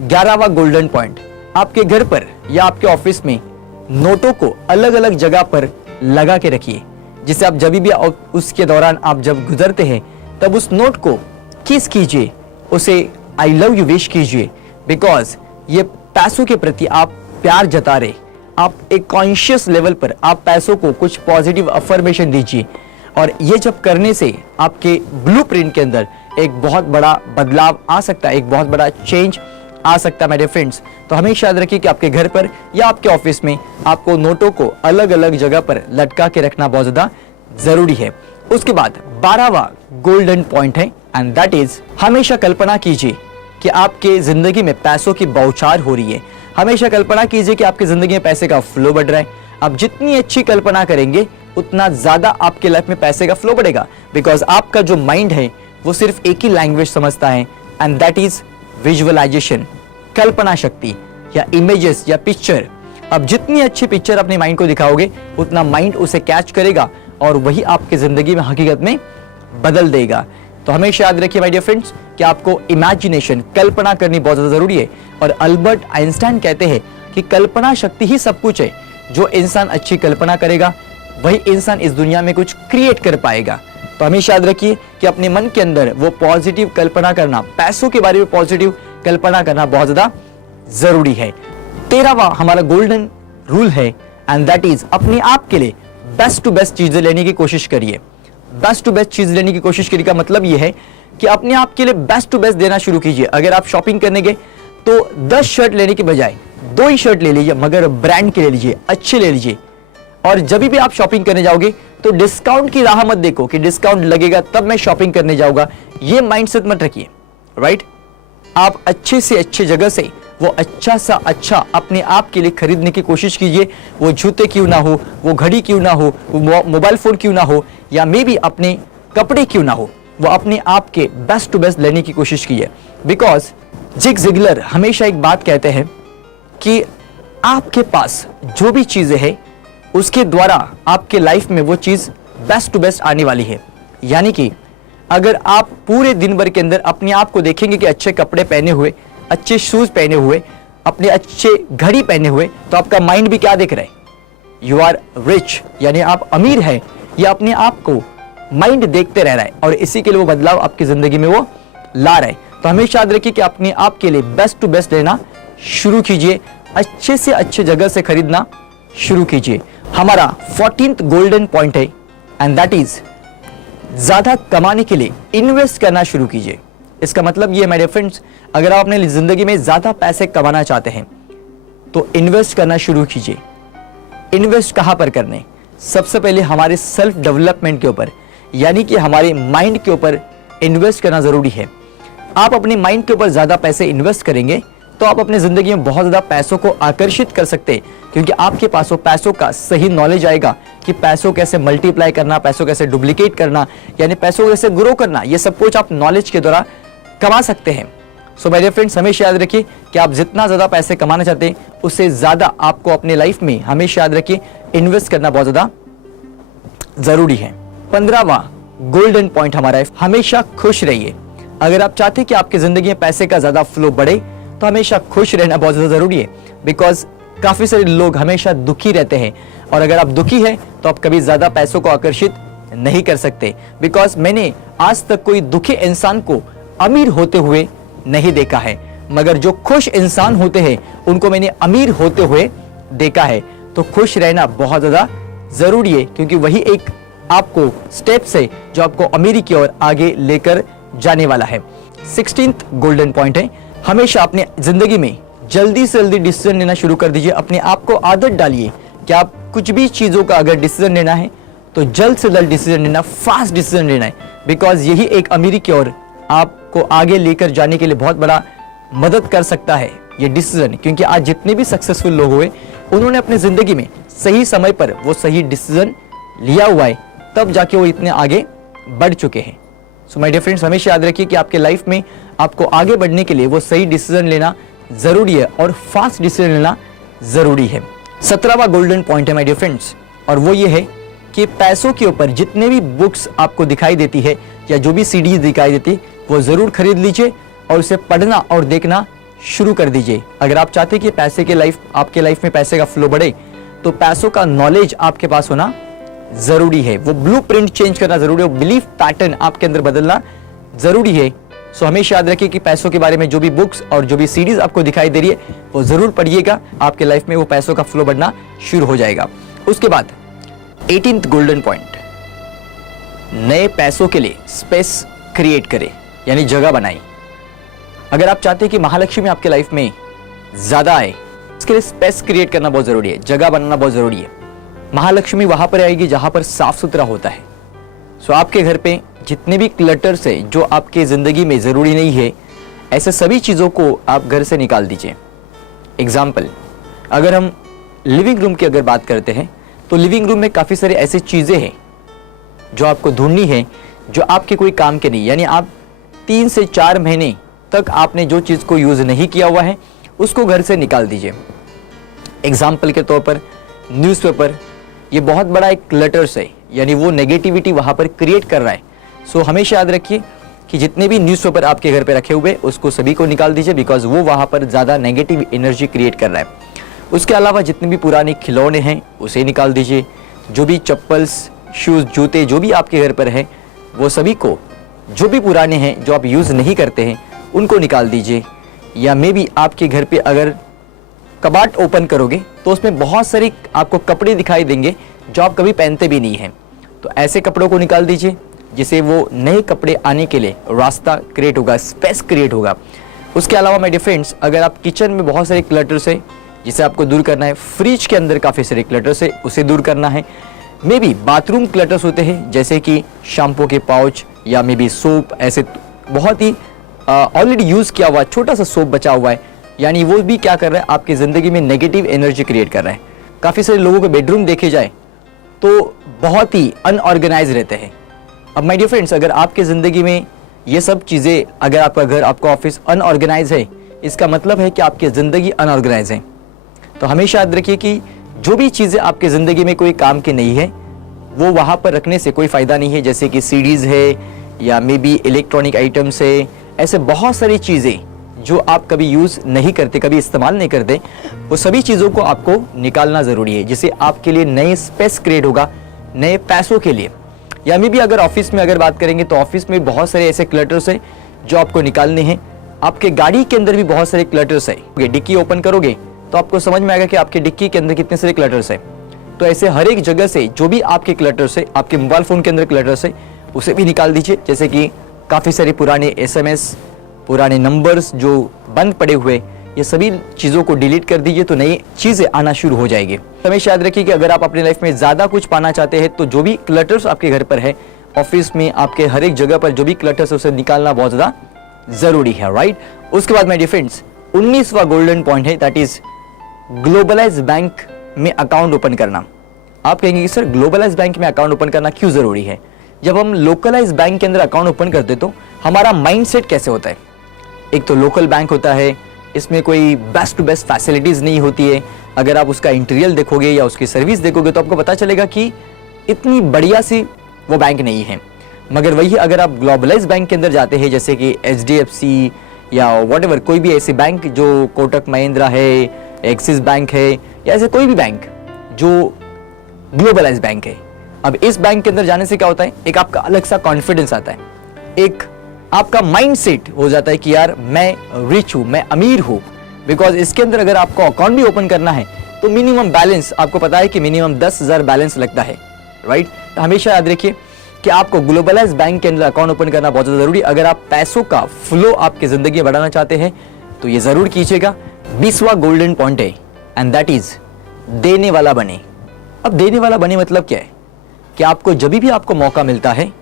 11वां golden point, आपके घर पर या आपके ऑफिस में नोटों को अलग अलग जगह पर लगा के रखिए, जिससे आप जब भी उसके दौरान आप जब गुजरते हैं तब उस नोट को किस कीजिए, उसे आई लव यू विश कीजिए, बिकॉज ये पैसों के प्रति आप प्यार जता रहे, आप एक कॉन्शियस लेवल पर आप पैसों को कुछ पॉजिटिव अफर्मेशन दीजिए। और ये जब करने से आपके ब्लूप्रिंट के अंदर एक बहुत बड़ा बदलाव आ सकता है, एक बहुत बड़ा चेंज आ सकता है मेरे फ्रेंड्स। तो हमेशा याद रखिए कि आपके घर पर या आपके ऑफिस में आपको नोटों को अलग अलग जगह पर लटका के रखना बहुत ज्यादा जरूरी है। उसके बाद 12वां गोल्डन पॉइंट है एंड दैट इज, हमेशा कल्पना कीजिए कि आपके जिंदगी में पैसों की बौछार हो रही है। हमेशा कल्पना कीजिए कि आपकी जिंदगी में पैसे का फ्लो बढ़ रहा है। आप जितनी अच्छी कल्पना करेंगे उतना ज्यादा आपके लाइफ में पैसे का फ्लो बढ़ेगा, बिकॉज आपका जो माइंड है वो सिर्फ एक ही लैंग्वेज समझता है एंड दैट इज विजुअलाइजेशन, कल्पना शक्ति या इमेजेस या पिक्चर। अब जितनी अच्छी पिक्चर अपने माइंड को दिखाओगे उतना माइंड उसे कैच करेगा और वही आपकी जिंदगी में हकीकत में बदल देगा। तो हमेशा याद रखिए माय डियर फ्रेंड्स कि आपको इमेजिनेशन, कल्पना करनी बहुत ज्यादा जरूरी है। और अल्बर्ट आइंस्टाइन कहते हैं कि कल्पना शक्ति ही सब कुछ है। जो इंसान अच्छी कल्पना करेगा वही इंसान इस दुनिया में कुछ क्रिएट कर पाएगा। तो हमेशा याद रखिए कि अपने मन के अंदर वो पॉजिटिव कल्पना करना, पैसों के बारे में पॉजिटिव कल्पना करना बहुत ज्यादा जरूरी है। 13वां हमारा गोल्डन रूल है एंड दैट इज, अपने आप के लिए बेस्ट टू बेस्ट चीजें लेने की कोशिश करिए। बेस्ट टू बेस्ट चीज लेने की कोशिश करने का मतलब यह है कि अपने आप के लिए बेस्ट टू बेस्ट देना शुरू कीजिए। अगर आप शॉपिंग करने गए तो 10 शर्ट लेने के बजाय 2 ही शर्ट ले लीजिए, मगर ब्रांड के ले लीजिए, अच्छे ले लीजिए। और जब भी आप शॉपिंग करने जाओगे तो डिस्काउंट की राह मत देखो कि डिस्काउंट लगेगा तब मैं शॉपिंग करने जाऊंगा, ये माइंडसेट मत रखिए, राइट। आप अच्छे से अच्छे जगह से वो अच्छा सा अच्छा अपने आप के लिए खरीदने की कोशिश कीजिए। वो जूते क्यों ना हो, वो घड़ी क्यों ना हो, वो मोबाइल फोन क्यों ना हो, या मे बी अपने कपड़े क्यों ना हो, वो अपने आप के बेस्ट टू बेस्ट लेने की कोशिश कीजिए। बिकॉज जिग जिगलर हमेशा एक बात कहते हैं कि आपके पास जो भी चीजें हैं उसके द्वारा आपके लाइफ में वो चीज बेस्ट टू बेस्ट आने वाली है। यानी कि अगर आप पूरे दिन भर के अंदर अपने आप को देखेंगे कि अच्छे कपड़े पहने हुए, अच्छे शूज पहने हुए, अपने अच्छे घड़ी पहने हुए, तो आपका माइंड भी क्या देख रहा है, यू आर रिच, यानी आप अमीर हैं। या अपने आप को माइंड देखते रह रहा है और इसी के लिए वो बदलाव आपकी जिंदगी में वो ला रहा है। तो हमेशा याद रखिए कि अपने आप के लिए बेस्ट टू बेस्ट लेना शुरू कीजिए, अच्छे से अच्छे जगह से खरीदना शुरू कीजिए। हमारा 14th गोल्डन पॉइंट है एंड दैट इज, ज्यादा कमाने के लिए इन्वेस्ट करना शुरू कीजिए। इसका मतलब ये मेरे फ्रेंड्स, अगर आप अपने जिंदगी में ज्यादा पैसे कमाना चाहते हैं तो इन्वेस्ट करना शुरू कीजिए। इन्वेस्ट कहां पर करने, सबसे पहले हमारे सेल्फ डेवलपमेंट के ऊपर, यानी कि हमारे माइंड के ऊपर इन्वेस्ट करना जरूरी है। आप अपने माइंड के ऊपर ज्यादा पैसे इन्वेस्ट करेंगे तो आप अपनी जिंदगी में बहुत ज्यादा पैसों को आकर्षित कर सकते हैं, क्योंकि आपके पास वो पैसों का सही नॉलेज आएगा कि पैसों कैसे मल्टीप्लाई करना, पैसों कैसे डुप्लीकेट करना, यानी पैसों कैसे ग्रो करना, ये सब कुछ आप नॉलेज के द्वारा कमा सकते हैं। सो माय डियर फ्रेंड्स, हमेशा याद रखिए कि आप जितना ज्यादा पैसे कमाना चाहते हैं उससे ज्यादा आपको अपने लाइफ में हमेशा याद रखिए इन्वेस्ट करना बहुत ज्यादा जरूरी है। 15वां गोल्डन पॉइंट हमारा है, हमेशा खुश रहिए। अगर आप चाहते हैं कि आपकी जिंदगी में पैसे का ज्यादा फ्लो बढ़े तो हमेशा खुश रहना बहुत ज्यादा जरूरी है। बिकॉज काफी सारे लोग हमेशा दुखी रहते हैं और अगर आप दुखी हैं तो आप कभी ज्यादा पैसों को आकर्षित नहीं कर सकते। बिकॉज मैंने आज तक कोई दुखी इंसान को अमीर होते हुए नहीं देखा है, मगर जो खुश इंसान होते हैं उनको मैंने अमीर होते हुए देखा है। तो खुश रहना बहुत ज्यादा जरूरी है, क्योंकि वही एक आपको स्टेप्स है जो आपको अमीरी की ओर आगे लेकर जाने वाला है। 16th गोल्डन पॉइंट है, हमेशा अपने जिंदगी में जल्दी से जल्दी डिसीजन लेना शुरू कर दीजिए। अपने आप को आदत डालिए कि आप कुछ भी चीजों का अगर डिसीजन लेना है तो जल्द से जल्द डिसीजन लेना, फास्ट डिसीजन लेना है। बिकॉज यही एक अमीरी की ओर आपको आगे लेकर जाने के लिए बहुत बड़ा मदद कर सकता है ये डिसीजन। क्योंकि आज जितने भी सक्सेसफुल लोग हुए उन्होंने अपनी जिंदगी में सही समय पर वो सही डिसीजन लिया हुआ है, तब जाके वो इतने आगे बढ़ चुके हैं। सो माय डियर फ्रेंड्स, हमेशा याद रखिए कि आपके लाइफ में आपको आगे बढ़ने के लिए वो सही डिसीजन लेना जरूरी है और फास्ट डिसीजन लेना जरूरी है। 17वां गोल्डन पॉइंट है माय डियर फ्रेंड्स, और वो ये है कि पैसों के ऊपर जितने भी बुक्स आपको दिखाई देती है या जो भी सीडीज दिखाई देती है वो जरूर खरीद लीजिए और उसे पढ़ना और देखना शुरू कर दीजिए। अगर आप चाहते हैं कि पैसे के आपके लाइफ में पैसे का फ्लो बढ़े, तो पैसों का नॉलेज आपके पास होना जरूरी है। वो ब्लूप्रिंट चेंज करना जरूरी है, वो बिलीफ पैटर्न आपके अंदर बदलना जरूरी है। सो हमेशा याद रखिए कि पैसों के बारे में जो भी बुक्स और जो भी सीरीज आपको दिखाई दे रही है वो जरूर पढ़िएगा। आपके लाइफ में वो पैसों का फ्लो बढ़ना शुरू हो जाएगा। उसके बाद 18th गोल्डन पॉइंट, नए पैसों के लिए स्पेस क्रिएट करें, यानी जगह बनाई। अगर आप चाहते हैं कि महालक्ष्मी आपके लाइफ में ज्यादा आए, इसके लिए स्पेस क्रिएट करना बहुत जरूरी है, जगह बनाना बहुत जरूरी है। महालक्ष्मी वहां पर आएगी जहां पर साफ सुथरा होता है। सो आपके घर पे जितने भी क्लटर्स है जो आपके जिंदगी में जरूरी नहीं है, ऐसे सभी चीजों को आप घर से निकाल दीजिए। एग्जाम्पल, अगर हम लिविंग रूम की अगर बात करते हैं, तो लिविंग रूम में काफी सारी ऐसी चीजें हैं जो आपको ढूंढनी है, जो आपके कोई काम के नहीं, यानी आप 3 से 4 महीने तक आपने जो चीज को यूज नहीं किया हुआ है उसको घर से निकाल दीजिए। एग्जाम्पल के तौर पर न्यूज़पेपर, ये बहुत बड़ा एक क्लटर्स है, यानी वो नेगेटिविटी वहां पर क्रिएट कर रहा है। सो हमेशा याद रखिए कि जितने भी न्यूज़पेपर आपके घर पे रखे हुए उसको सभी को निकाल दीजिए, बिकॉज वो वहां पर ज्यादा नेगेटिव एनर्जी क्रिएट कर रहा है। उसके अलावा जितने भी पुराने खिलौने हैं उसे निकाल दीजिए। जो भी चप्पल्स, शूज, जूते जो भी आपके घर पर है, वो सभी को, जो भी पुराने हैं जो आप यूज नहीं करते हैं उनको निकाल दीजिए। या मे बी आपके घर पे अगर कबाट ओपन करोगे तो उसमें बहुत सारे आपको कपड़े दिखाई देंगे जो आप कभी पहनते भी नहीं हैं, तो ऐसे कपड़ों को निकाल दीजिए, जिससे वो नए कपड़े आने के लिए रास्ता क्रिएट होगा, स्पेस क्रिएट होगा। उसके अलावा मेरे फ्रेंड्स, अगर आप किचन में बहुत सारे क्लटर्स है जिसे आपको दूर करना है, फ्रिज के अंदर काफ़ी सारे क्लटर्स है उसे दूर करना है, मे बी बाथरूम क्लटर्स होते हैं जैसे कि शैम्पू के पाउच या मे बी सोप, ऐसे बहुत ही ऑलरेडी यूज़ किया हुआ छोटा सा सोप बचा हुआ है, यानी वो भी क्या कर रहा है, आपकी ज़िंदगी में नेगेटिव एनर्जी क्रिएट कर रहा है। काफ़ी सारे लोगों के बेडरूम देखे जाए तो बहुत ही अनऑर्गेनाइज रहते हैं। अब माय डियर फ्रेंड्स, अगर आपके ज़िंदगी में ये सब चीज़ें, अगर आपका घर, आपका ऑफिस अनऑर्गेनाइज है, इसका मतलब है कि आपकी ज़िंदगी अनऑर्गेनाइज है। तो हमेशा याद रखिए कि जो भी चीज़ें आपकी ज़िंदगी में कोई काम की नहीं है वो वहाँ पर रखने से कोई फ़ायदा नहीं है, जैसे कि सीडीज़ है या मे बी इलेक्ट्रॉनिक आइटम्स है, ऐसे बहुत सारी चीज़ें जो आप कभी यूज़ नहीं करते, कभी इस्तेमाल नहीं करते, वो सभी चीज़ों को आपको निकालना ज़रूरी है, जिससे आपके लिए नए स्पेस क्रिएट होगा, नए पैसों के लिए। या मे भी अगर ऑफिस में अगर बात करेंगे तो ऑफिस में बहुत सारे ऐसे क्लटर्स हैं जो आपको निकालने हैं। आपके गाड़ी के अंदर भी बहुत सारे क्लटर्स है। डिक्की ओपन करोगे तो आपको समझ में आएगा कि आपके डिक्की के अंदर कितने सारे क्लटर्स है। तो ऐसे हर एक जगह से जो भी आपके क्लटर्स है, आपके मोबाइल फ़ोन के अंदर क्लटर्स है, उसे भी निकाल दीजिए। जैसे कि काफ़ी सारे पुराने SMS, पुराने नंबर्स जो बंद पड़े हुए, ये सभी चीज़ों को डिलीट कर दीजिए, तो नई चीज़ें आना शुरू हो जाएगी। हमेशा याद रखिए कि अगर आप अपनी लाइफ में ज़्यादा कुछ पाना चाहते हैं तो जो भी क्लटर्स आपके घर पर है, ऑफिस में, आपके हर एक जगह पर जो भी क्लटर्स है उसे निकालना बहुत ज़्यादा ज़रूरी है, राइट। उसके बाद माय डियर फ्रेंड्स, 19वां गोल्डन पॉइंट है, दैट इज ग्लोबलाइज बैंक में अकाउंट ओपन करना। आप कहेंगे कि सर ग्लोबलाइज बैंक में अकाउंट ओपन करना क्यों ज़रूरी है? जब हम लोकलाइज बैंक के अंदर अकाउंट ओपन करते तो हमारा माइंडसेट कैसे होता है? एक तो लोकल बैंक होता है, इसमें कोई बेस्ट टू बेस्ट फैसिलिटीज़ नहीं होती है। अगर आप उसका इंटीरियर देखोगे या उसकी सर्विस देखोगे तो आपको पता चलेगा कि इतनी बढ़िया सी वो बैंक नहीं है। मगर वही अगर आप ग्लोबलाइज बैंक के अंदर जाते हैं, जैसे कि HDFC या व्हाटएवर, कोई भी ऐसी बैंक जो कोटक महिंद्रा है, एक्सिस बैंक है, या ऐसे कोई भी बैंक जो ग्लोबलाइज बैंक है, अब इस बैंक के अंदर जाने से क्या होता है, एक आपका अलग सा कॉन्फिडेंस आता है, एक आपका माइंडसेट हो जाता है कि यार मैं रिच हूँ, मैं अमीर हूँ। बिकॉज इसके अंदर अगर आपको अकाउंट भी ओपन करना है तो मिनिमम बैलेंस आपको पता है कि मिनिमम 10,000 बैलेंस लगता है, राइट। हमेशा याद रखिए कि आपको ग्लोबलाइज बैंक के अंदर अकाउंट ओपन करना बहुत ज़्यादा जरूरी। अगर आप पैसों का फ्लो आपकी ज़िंदगी में बढ़ाना चाहते हैं तो ये ज़रूर कीजिएगा। 20वां गोल्डन पॉइंट है, एंड दैट इज देने वाला बने। अब देने वाला बने मतलब क्या है कि आपको जब भी आपको मौका मिलता है,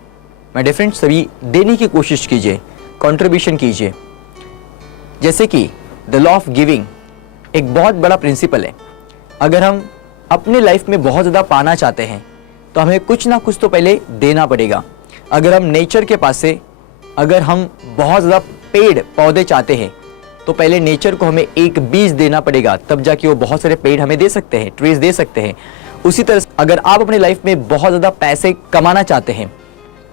माय डियर फ्रेंड्स, सभी देने की कोशिश कीजिए, कंट्रीब्यूशन कीजिए। जैसे कि द लॉ ऑफ गिविंग एक बहुत बड़ा प्रिंसिपल है। अगर हम अपने लाइफ में बहुत ज़्यादा पाना चाहते हैं तो हमें कुछ ना कुछ तो पहले देना पड़ेगा। अगर हम नेचर के पास से, अगर हम बहुत ज़्यादा पेड़ पौधे चाहते हैं तो पहले नेचर को हमें एक बीज देना पड़ेगा, तब जाके वो बहुत सारे पेड़ हमें दे सकते हैं, ट्रीज दे सकते हैं। उसी तरह अगर आप अपनी लाइफ में बहुत ज़्यादा पैसे कमाना चाहते हैं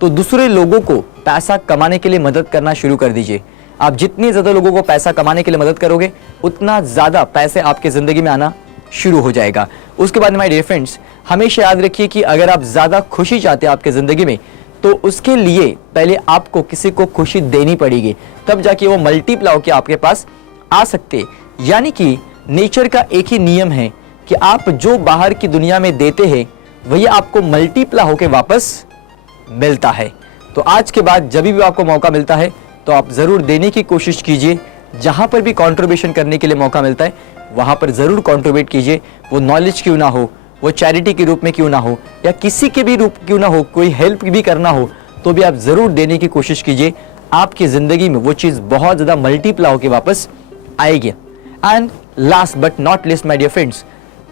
तो दूसरे लोगों को पैसा कमाने के लिए मदद करना शुरू कर दीजिए। आप जितने ज्यादा लोगों को पैसा कमाने के लिए मदद करोगे, उतना ज्यादा पैसे आपके जिंदगी में आना शुरू हो जाएगा। उसके बाद माय डियर फ्रेंड्स, हमेशा याद रखिए कि अगर आप ज्यादा खुशी चाहते हैं आपके जिंदगी में, तो उसके लिए पहले आपको किसी को खुशी देनी पड़ेगी, तब जाके वो मल्टीप्लाई होकर आपके पास आ सकते। यानी कि नेचर का एक ही नियम है कि आप जो बाहर की दुनिया में देते हैं वही आपको मल्टीप्लाई होकर वापस मिलता है। तो आज के बाद जब भी आपको मौका मिलता है तो आप जरूर देने की कोशिश कीजिए। जहां पर भी कंट्रीब्यूशन करने के लिए मौका मिलता है वहां पर जरूर कंट्रीब्यूट कीजिए। वो नॉलेज क्यों ना हो, वो चैरिटी के रूप में क्यों ना हो, या किसी के भी रूप क्यों ना हो, कोई हेल्प भी करना हो तो भी आप जरूर देने की कोशिश कीजिए। आपकी जिंदगी में वो चीज बहुत ज्यादा मल्टीप्लाई होकर वापस आएगी। And last but not least my dear friends,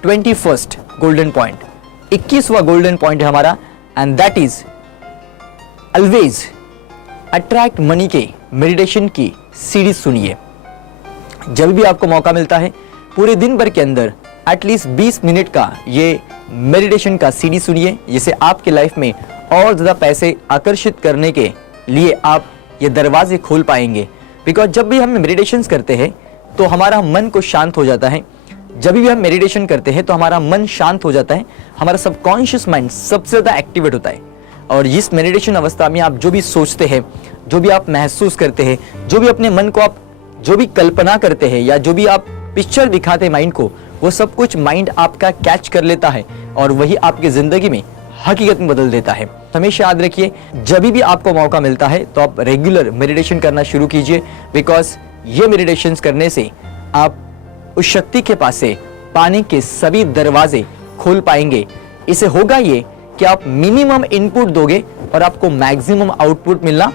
21st golden point, 21वां गोल्डन पॉइंट है हमारा, and that is always attract money के मेडिटेशन की सीरीज सुनिए। जब भी आपको मौका मिलता है पूरे दिन भर के अंदर एटलीस्ट 20 मिनट का ये मेडिटेशन का सीरीज सुनिए, जिससे आपके लाइफ में और ज्यादा पैसे आकर्षित करने के लिए आप ये दरवाजे खोल पाएंगे। बिकॉज जब भी हम मेडिटेशन करते हैं तो हमारा मन को शांत हो जाता है। जब भी हम मेडिटेशन करते हैं तो हमारा मन शांत हो जाता है, हमारा सबकॉन्शियस माइंड सबसे ज्यादा एक्टिवेट होता है। और इस मेडिटेशन अवस्था में आप जो भी सोचते हैं, जो भी आप महसूस करते हैं, जो भी अपने मन को आप जो भी कल्पना करते हैं, या जो भी आप पिक्चर दिखाते हैं माइंड को, वो सब कुछ माइंड आपका कैच कर लेता है और वही आपकी जिंदगी में हकीकत में बदल देता है। हमेशा याद रखिए, जब भी आपको मौका मिलता है तो आप रेगुलर मेडिटेशन करना शुरू कीजिए। बिकॉज ये मेडिटेशन करने से आप उस शक्ति के पास से पाने के सभी दरवाजे खोल पाएंगे। इसे होगा ये कि आप मिनिमम इनपुट दोगे और आपको मैक्सिमम आउटपुट मिलना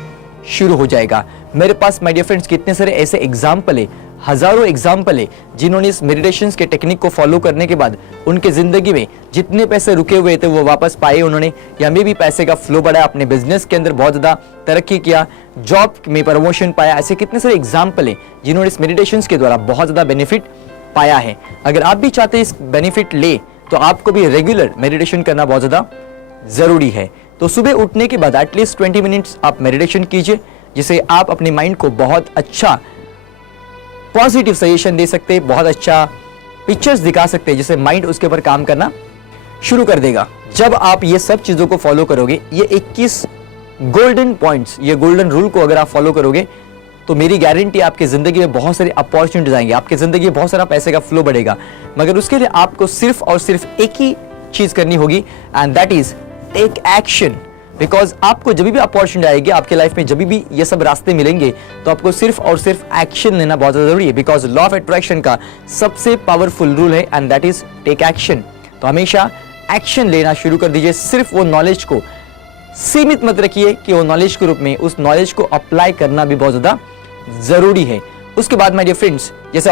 शुरू हो जाएगा। मेरे पास माय डियर फ्रेंड्स कितने सारे ऐसे एग्जाम्पल है, हजारों एग्जाम्पल है, जिन्होंने इस मेडिटेशन के टेक्निक को फॉलो करने के बाद उनके जिंदगी में जितने पैसे रुके हुए थे वो वापस पाए उन्होंने, या में भी पैसे का फ्लो बढ़ाया, अपने बिजनेस के अंदर बहुत ज्यादा तरक्की किया, जॉब में प्रमोशन पाया। ऐसे कितने सारे एग्जाम्पल है जिन्होंने इस मेडिटेशन के द्वारा बहुत ज्यादा बेनिफिट पाया है। अगर आप भी चाहते हैं इस बेनिफिट ले तो आपको भी रेगुलर मेडिटेशन करना बहुत ज्यादा जरूरी है। तो सुबह उठने के बाद एटलीस्ट 20 मिनट्स आप मेडिटेशन कीजिए, जिसे आप अपने माइंड को बहुत अच्छा पॉजिटिव सजेशन दे सकते हैं, बहुत अच्छा पिक्चर्स दिखा सकते हैं, जिससे माइंड उसके ऊपर काम करना शुरू कर देगा। जब आप ये सब चीजों को फॉलो करोगे, ये 21 गोल्डन पॉइंट्स, ये गोल्डन रूल को अगर आप फॉलो करोगे तो मेरी गारंटी आपकी जिंदगी में बहुत सारी अपॉर्चुनिटीज आएंगे, आपकी जिंदगी में बहुत सारा पैसे का फ्लो बढ़ेगा। मगर उसके लिए आपको सिर्फ और सिर्फ एक ही चीज करनी होगी, and that is take action. Because आपको जब भी अपॉर्चुनिटी आएगी आपके लाइफ में, जब भी ये सब रास्ते मिलेंगे, तो आपको सिर्फ और सिर्फ एक्शन लेना बहुत जरूरी है। बिकॉज लॉ ऑफ अट्रैक्शन का सबसे पावरफुल रूल है, and that is take action. तो हमेशा एक्शन लेना शुरू कर दीजिए। सिर्फ वो नॉलेज को सीमित मत रखिए कि वो नॉलेज के रूप में, उस नॉलेज को अप्लाई करना भी बहुत ज्यादा जरूरी है। उसके बाद माय डियर फ्रेंड्स, जैसे